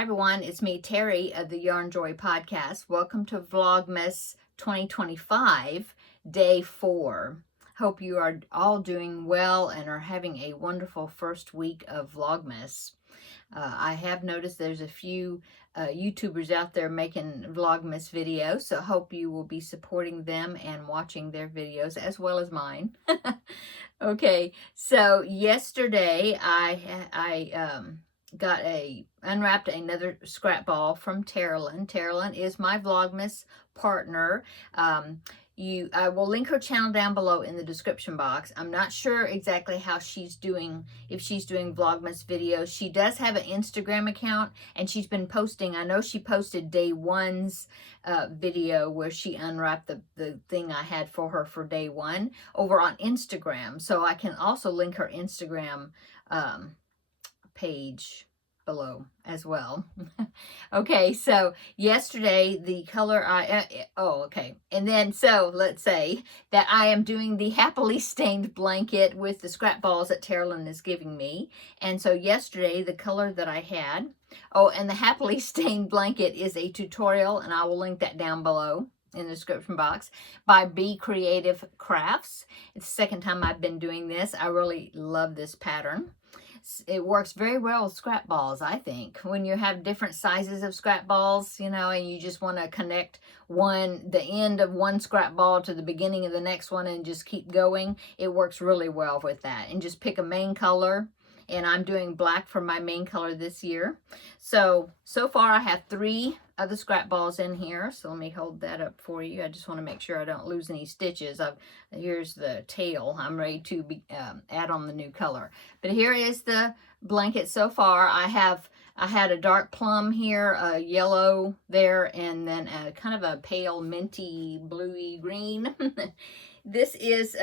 Hi everyone, it's me Terry of the Yarn Joy podcast. Welcome to Vlogmas 2025, day 4. Hope you are all doing well and are having a wonderful first week of Vlogmas. I have noticed there's a few YouTubers out there making Vlogmas videos, so hope you will be supporting them and watching their videos as well as mine. Okay, so yesterday I unwrapped another scrap ball from Terri. Terri is my Vlogmas partner. I will link her channel down below in the description box. I'm not sure exactly how she's doing, if she's doing Vlogmas videos. She does have an Instagram account, and she's been posting. I know she posted day 1's video where she unwrapped the thing I had for her for day 1 over on Instagram. So I can also link her Instagram page below as well. Okay, so yesterday the color and then so let's say that I am doing the happily stained blanket with the scrap balls that Terri is giving me. And so yesterday the color that I had, and the happily stained blanket is a tutorial, and I will link that down below in the description box, by Be Creative Crafts. It's the second time I've been doing this. I really love this pattern. It works very well with scrap balls, I think. When you have different sizes of scrap balls, and you just want to connect the end of one scrap ball to the beginning of the next one and just keep going, it works really well with that. And just pick a main color, and I'm doing black for my main color this year. So far I have 3 of the scrap balls in here. So let me hold that up for you. I just want to make sure I don't lose any stitches. Here's the tail. I'm ready to add on the new color. But here is the blanket so far. I had a dark plum here, a yellow there, and then a kind of a pale minty bluey green. This is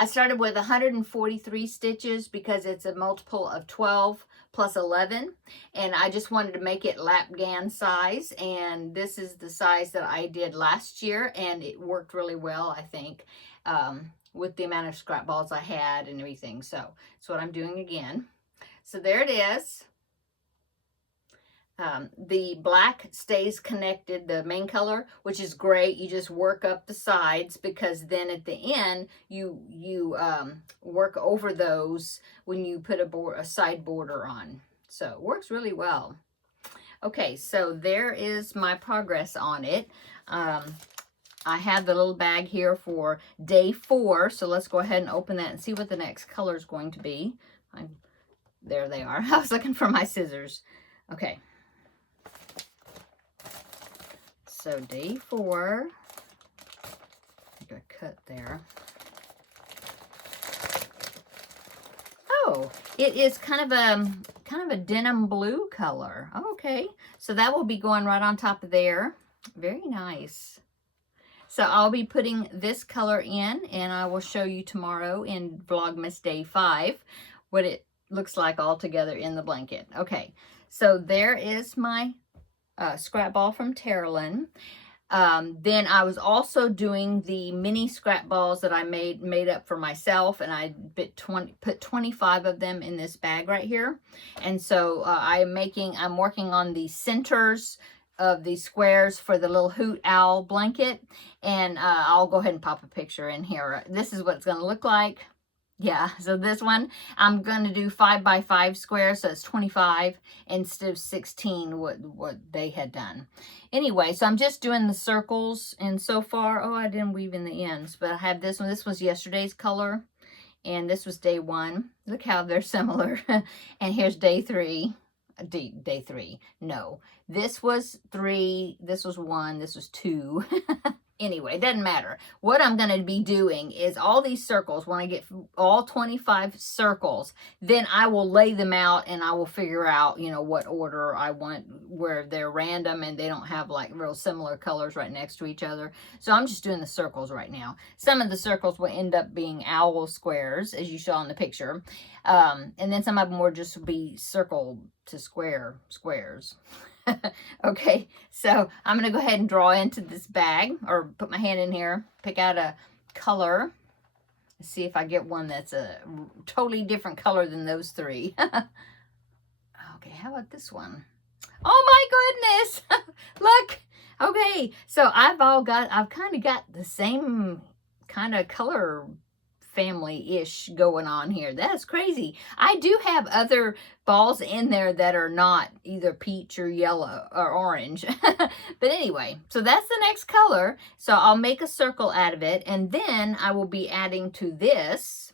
I started with 143 stitches because it's a multiple of 12 plus 11, and I just wanted to make it lap gan size, and this is the size that I did last year, and it worked really well, I think, with the amount of scrap balls I had and everything. So that's what I'm doing again. So there it is. The black stays connected, the main color, which is great. You just work up the sides, because then at the end you work over those when you put a side border on. So it works really well. Okay, so there is my progress on it. I have the little bag here for day 4, so let's go ahead and open that and see what the next color is going to be. There they are. I was looking for my scissors. Okay. So day 4, I got a cut there. Oh, it is kind of a denim blue color. Okay, so that will be going right on top of there. Very nice. So I'll be putting this color in, and I will show you tomorrow in Vlogmas day 5 what it looks like all together in the blanket. Okay, so there is my scrap ball from Terri. Then I was also doing the mini scrap balls that I made up for myself, and I put 25 of them in this bag right here. And so I'm working on the centers of the squares for the little hoot owl blanket, and I'll go ahead and pop a picture in here. This is what it's going to look like. Yeah, so this one, I'm going to do 5 by 5 squares, so it's 25 instead of 16, what they had done. Anyway, so I'm just doing the circles, and so far, I didn't weave in the ends, but I have this one. This was yesterday's color, and this was day 1. Look how they're similar. And here's day 3. Day 3. No, this was 3, this was 1, this was 2. Anyway, it doesn't matter. What I'm going to be doing is all these circles, when I get all 25 circles, then I will lay them out, and I will figure out, what order I want, where they're random and they don't have like real similar colors right next to each other. So I'm just doing the circles right now. Some of the circles will end up being owl squares, as you saw in the picture. And then some of them will just be circle to squares. Okay, so I'm going to go ahead and draw into this bag, or put my hand in here, pick out a color, see if I get one that's a totally different color than those 3. Okay, how about this one? Oh my goodness. Look. Okay. So I've kind of got the same kind of color family-ish going on here. That's crazy. I do have other balls in there that are not either peach or yellow or orange. But anyway, so that's the next color. So I'll make a circle out of it, and then I will be adding to this.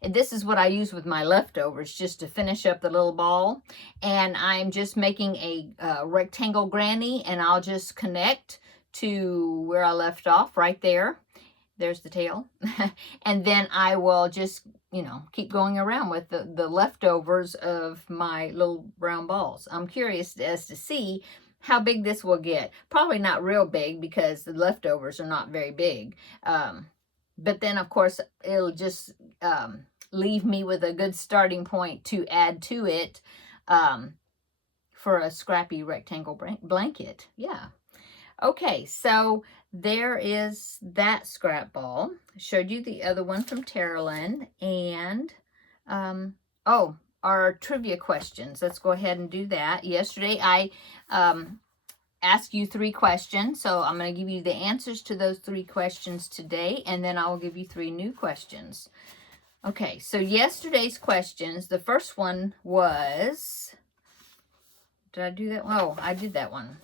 And this is what I use with my leftovers just to finish up the little ball. And I'm just making a rectangle granny, and I'll just connect to where I left off right there. There's the tail. And then I will just, you know, keep going around with the leftovers of my little round balls. I'm curious as to see how big this will get. Probably not real big because the leftovers are not very big. But then, of course, it'll just leave me with a good starting point to add to it for a scrappy rectangle blanket. Yeah. Okay, so there is that scrap ball. I showed you the other one from Terri. And, oh, our trivia questions. Let's go ahead and do that. Yesterday, I asked you 3 questions, so I'm going to give you the answers to those 3 questions today, and then I will give you 3 new questions. Okay, so yesterday's questions, the first one was, did I do that? Oh, I did that one.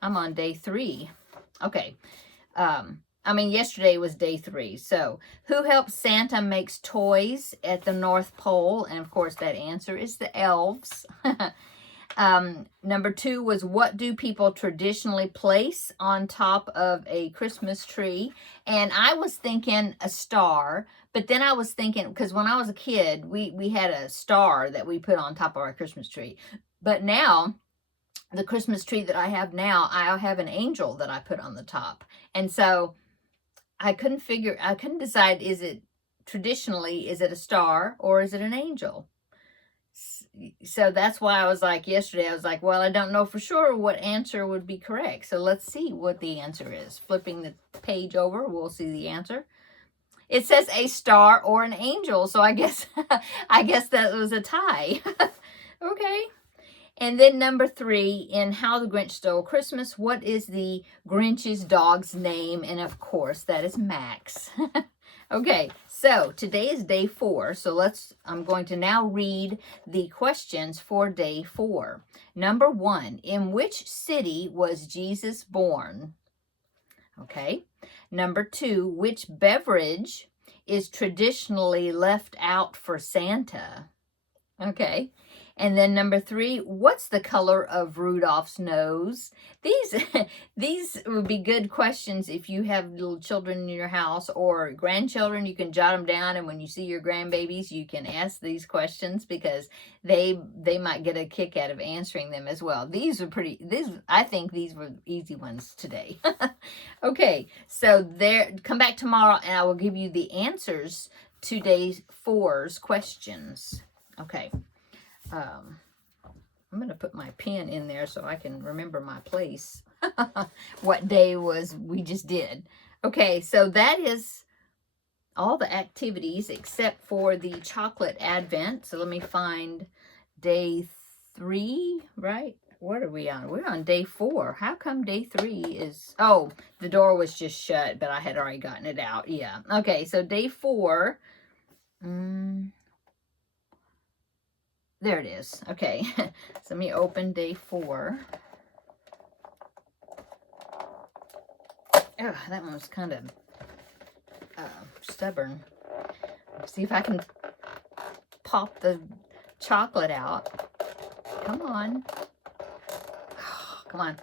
I'm on day 3. Okay. Yesterday was day 3. So, who helps Santa makes toys at the North Pole? And of course, that answer is the elves. Number 2 was, what do people traditionally place on top of a Christmas tree? And I was thinking a star, but then I was thinking, because when I was a kid, we had a star that we put on top of our Christmas tree. But now, the Christmas tree that I have now, I have an angel that I put on the top. And so I couldn't decide, is it a star or is it an angel? So that's why I was like, yesterday, I was like, well, I don't know for sure what answer would be correct. So let's see what the answer is. Flipping the page over, we'll see the answer. It says a star or an angel. So I guess that was a tie. Okay. And then number 3, in How the Grinch Stole Christmas, what is the Grinch's dog's name? And of course, that is Max. Okay, so today is day 4. So I'm going to now read the questions for day 4. Number 1, in which city was Jesus born? Okay. Number 2, which beverage is traditionally left out for Santa? Okay. And then number 3, what's the color of Rudolph's nose? These would be good questions if you have little children in your house or grandchildren. You can jot them down, and when you see your grandbabies, you can ask these questions because they might get a kick out of answering them as well. I think these were easy ones today. Okay, so come back tomorrow and I will give you the answers to day 4's questions. Okay. I'm going to put my pen in there so I can remember my place. What day we just did. Okay, so that is all the activities except for the chocolate advent. So let me find day 3, right? What are we on? We're on day 4. How come day 3 is... Oh, the door was just shut, but I had already gotten it out. Yeah. Okay, so day 4... There it is. Okay, so let me open day 4. Oh, that one was kind of stubborn. Let's see if I can pop the chocolate out. Come on. Oh, come on.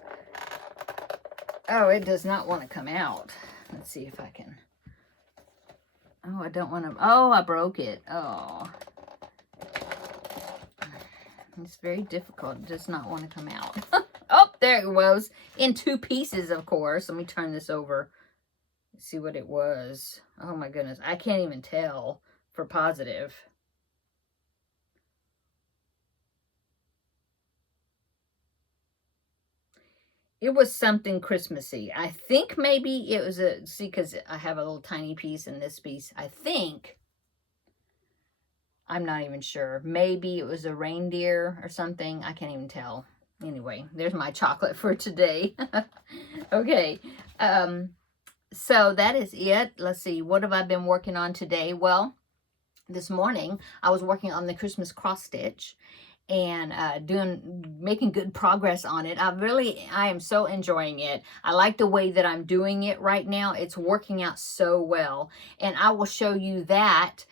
Oh, it does not want to come out. Let's see if I can. Oh, I don't want to. Oh, I broke it. Oh. It's very difficult. It does not want to come out. Oh, there it was. In 2 pieces, of course. Let me turn this over. Let's see what it was. Oh, my goodness. I can't even tell for positive. It was something Christmassy. I think maybe it was see, because I have a little tiny piece in this piece. I think... I'm not even sure. Maybe it was a reindeer or something. I can't even tell. anyway, there's my chocolate for today. Okay. So that is it. Let's see. What have I been working on today? Well, this morning I was working on the Christmas cross stitch and making good progress on it. I am so enjoying it. I like the way that I'm doing it right now. It's working out so well, and I will show you that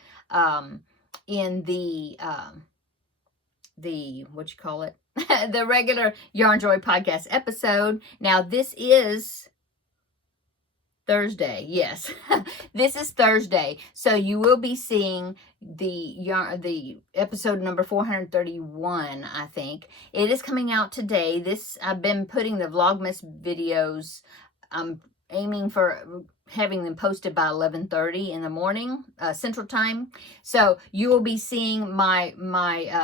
in the what you call it, the regular Yarn Joy podcast episode. Now this is Thursday. Yes. This is Thursday. So you will be seeing the episode number 431, I think. It is coming out today. I've been putting the Vlogmas videos, I'm aiming for having them posted by 11:30 in the morning, Central Time. So you will be seeing my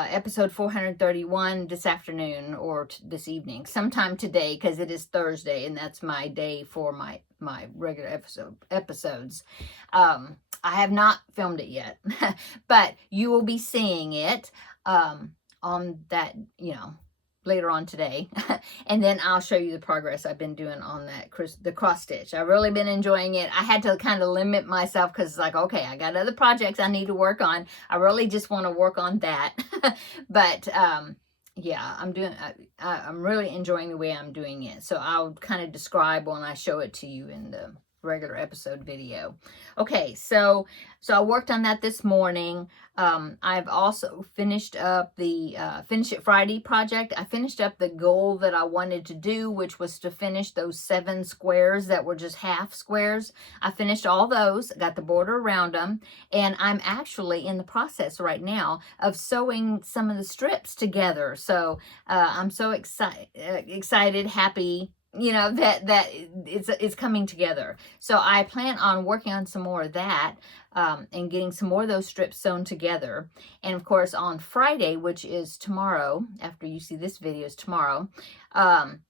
episode 431 this afternoon or this evening, sometime today, because it is Thursday and that's my day for my regular episodes. I have not filmed it yet, but you will be seeing it on that, later on today. And then I'll show you the progress I've been doing on the cross stitch. I've really been enjoying it. I had to kind of limit myself because it's like, okay, I got other projects I need to work on. I really just want to work on that. But yeah, I'm really enjoying the way I'm doing it. So I'll kind of describe when I show it to you in the regular episode video. Okay, so I worked on that this morning. I've also finished up the Finish It Friday project. I finished up the goal that I wanted to do, which was to finish those 7 squares that were just half squares. I finished all those, got the border around them, and I'm actually in the process right now of sewing some of the strips together. So I'm so excited, happy, that it's coming together. So I plan on working on some more of that and getting some more of those strips sewn together. And of course on Friday, which is tomorrow, after you see this video is tomorrow, I'm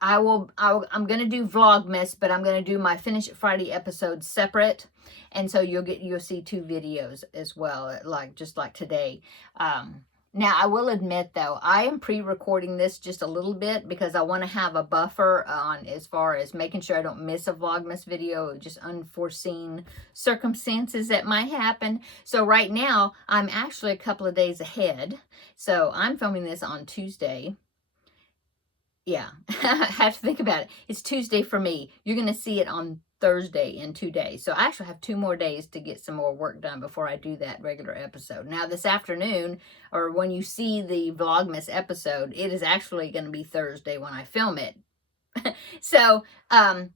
going to do Vlogmas, but I'm going to do my Finish It Friday episode separate. And so you'll see 2 videos as well, just like today. Now, I will admit, though, I am pre-recording this just a little bit because I want to have a buffer on as far as making sure I don't miss a Vlogmas video, just unforeseen circumstances that might happen. So right now, I'm actually a couple of days ahead. So I'm filming this on Tuesday. Yeah, I have to think about it. It's Tuesday for me. You're going to see it on Thursday in 2 days. So I actually have 2 more days to get some more work done before I do that regular episode. Now this afternoon, or when you see the Vlogmas episode, it is actually going to be Thursday when I film it. So, don't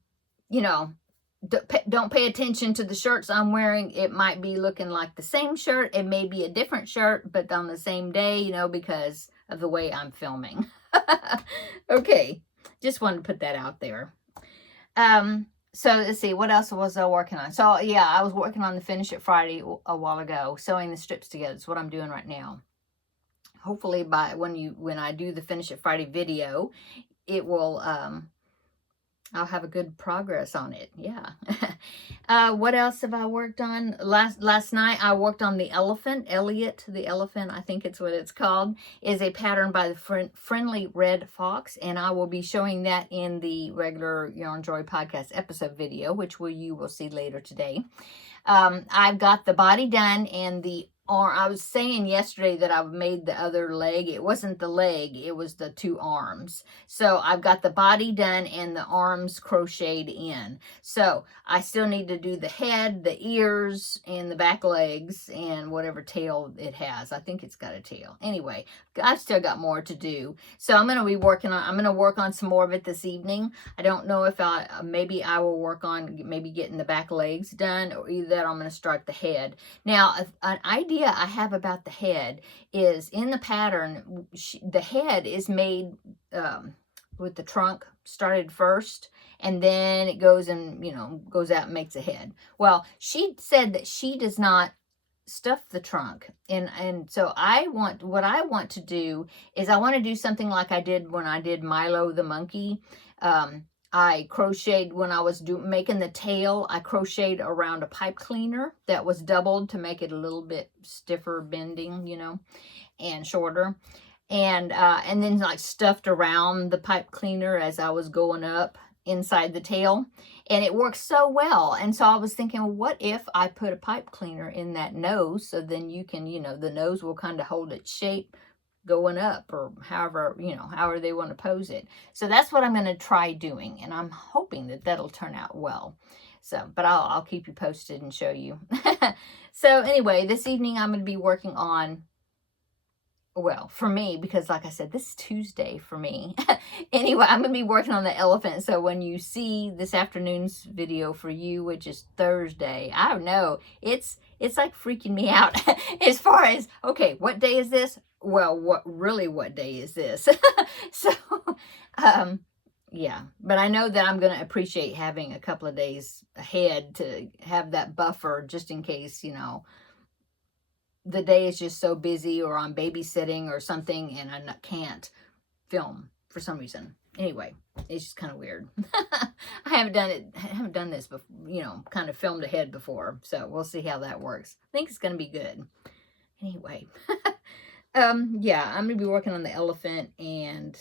pay attention to the shirts I'm wearing. It might be looking like the same shirt. It may be a different shirt, but on the same day, because of the way I'm filming. Okay, just wanted to put that out there. So let's see, what else was I working on? So yeah, I was working on the Finish It Friday a while ago, sewing the strips together. That's what I'm doing right now. Hopefully when I do the Finish It Friday video, it will I'll have a good progress on it. Yeah. What else have I worked on? Last night I worked on the elephant. Elliot the elephant, I think it's what it's called, is a pattern by the Friendly Red Fox, and I will be showing that in the regular Yarn Joy podcast episode video, which you will see later today. I've got the body done and the arm. I was saying yesterday that I've made the other leg. It wasn't the leg, it was the 2 arms. So I've got the body done and the arms crocheted in. So I still need to do the head, the ears, and the back legs, and whatever tail it has. I think it's got a tail. Anyway, I've still got more to do. So I'm going to work on some more of it this evening. I don't know if maybe I will work on maybe getting the back legs done, or either that I'm going to start the head. Now, an idea I have about the head is in the pattern, the head is made with the trunk started first, and then it goes and, goes out and makes a head. Well, she said that she does not stuff the trunk, and so what I want to do is I want to do something like I did when I did Milo the monkey. I crocheted when I was making the tail. I crocheted around a pipe cleaner that was doubled to make it a little bit stiffer bending, and shorter. and then like stuffed around the pipe cleaner as I was going up inside the tail, and it works so well. And so I was thinking, well, what if I put a pipe cleaner in that nose, so then you can, you know, the nose will kind of hold its shape going up, or however, you know, however they want to pose it. So that's what I'm going to try doing, and I'm hoping that that'll turn out well. So, but I'll keep you posted and show you. So anyway, this evening I'm going to be working on, well, for me, because like I said, this is Tuesday for me. Anyway, I'm going to be working on the elephant. So when you see this afternoon's video for you, which is Thursday, I don't know, it's like freaking me out as far as, okay, what day is this? Well, what day is this? So, yeah, but I know that I'm going to appreciate having a couple of days ahead to have that buffer, just in case, you know, the day is just so busy, or I'm babysitting or something, and I can't film for some reason. Anyway, it's just kind of weird. I haven't done this before, you know, kind of filmed ahead before. So we'll see how that works. I think it's going to be good. Anyway, yeah, I'm going to be working on the elephant, and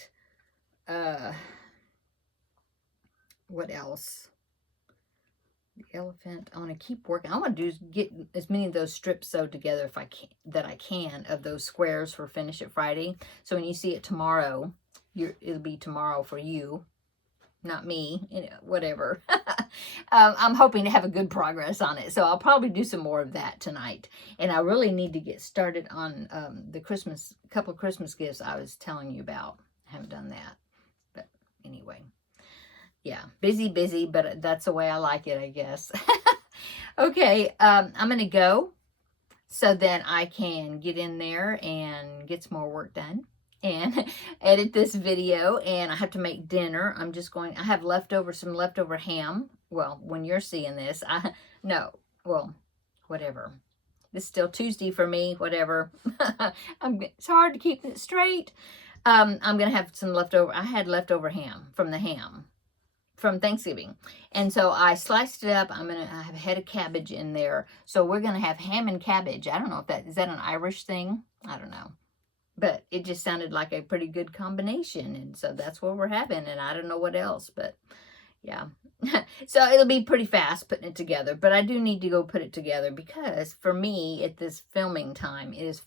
what else? The elephant. I want to keep working. I want to get as many of those strips sewed together if I can of those squares for Finish It Friday. So when you see it tomorrow, it'll be tomorrow for you, not me. You know, whatever. I'm hoping to have a good progress on it, so I'll probably do some more of that tonight. And I really need to get started on the couple of Christmas gifts I was telling you about. I haven't done that, but anyway. Yeah, busy, but that's the way I like it, I guess. Okay, I'm going to go so then I can get in there and get some more work done and edit this video. And I have to make dinner. I have some leftover ham. Well, when you're seeing this, whatever. This is still Tuesday for me, whatever. It's hard to keep it straight. I'm going to have some leftover. I had leftover ham from Thanksgiving, and so I sliced it up. I have a head of cabbage in there, so we're gonna have ham and cabbage. I don't know if is that an Irish thing? I don't know, but it just sounded like a pretty good combination, and so that's what we're having. And I don't know what else, but yeah. So it'll be pretty fast putting it together, but I do need to go put it together, because for me at this filming time it is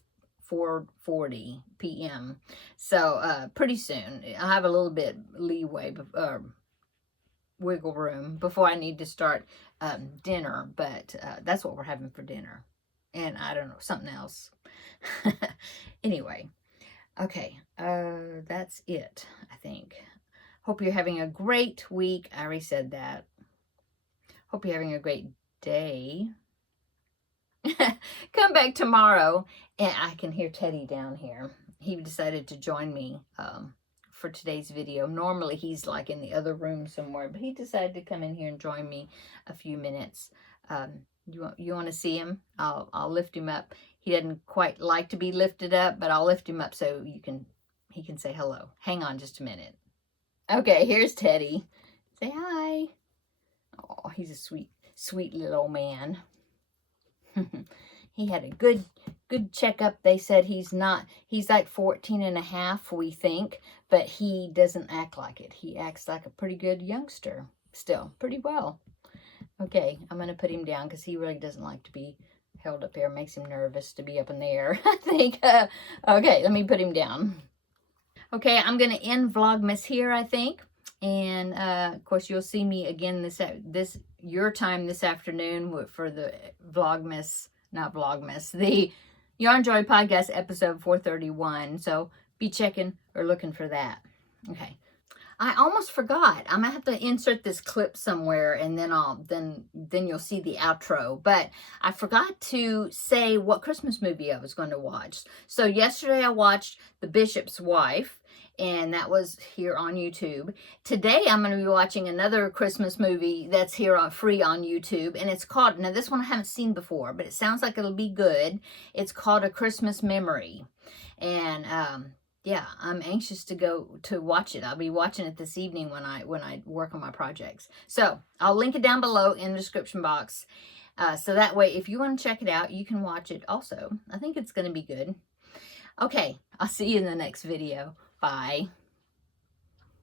4:40 p.m. So pretty soon I have a little bit leeway, wiggle room before I need to start dinner, but that's what we're having for dinner, and I don't know, something else. Anyway, okay, that's it, I think. Hope you're having a great week. I already said that. Hope you're having a great day. Come back tomorrow, and I can hear Teddy down here. He decided to join me for today's video. Normally he's like in the other room somewhere, but he decided to come in here and join me a few minutes. You want to see him? I'll lift him up. He doesn't quite like to be lifted up, but I'll lift him up so he can say hello. Hang on just a minute. Okay, here's Teddy. Say hi. Oh, he's a sweet little old man. He had a good checkup. They said he's like 14 and a half, we think, but he doesn't act like it. He acts like a pretty good youngster still, pretty well. Okay, I'm going to put him down because he really doesn't like to be held up here. It makes him nervous to be up in the air, I think. Okay, let me put him down. Okay, I'm going to end Vlogmas here, I think. And, of course, you'll see me again your time this afternoon for the the Yarn Joy Podcast episode 431. So be checking or looking for that. Okay. I almost forgot. I'm gonna have to insert this clip somewhere, and then you'll see the outro. But I forgot to say what Christmas movie I was going to watch. So yesterday I watched The Bishop's Wife, and that was here on YouTube. Today I'm going to be watching another Christmas movie that's here free on YouTube, and it's called, now this one I haven't seen before, but it sounds like it'll be good. It's called A Christmas Memory, and yeah, I'm anxious to go to watch it. I'll be watching it this evening when I work on my projects. So I'll link it down below in the description box, so that way if you want to check it out, you can watch it also. I think it's going to be good. Okay, I'll see you in the next video. Bye.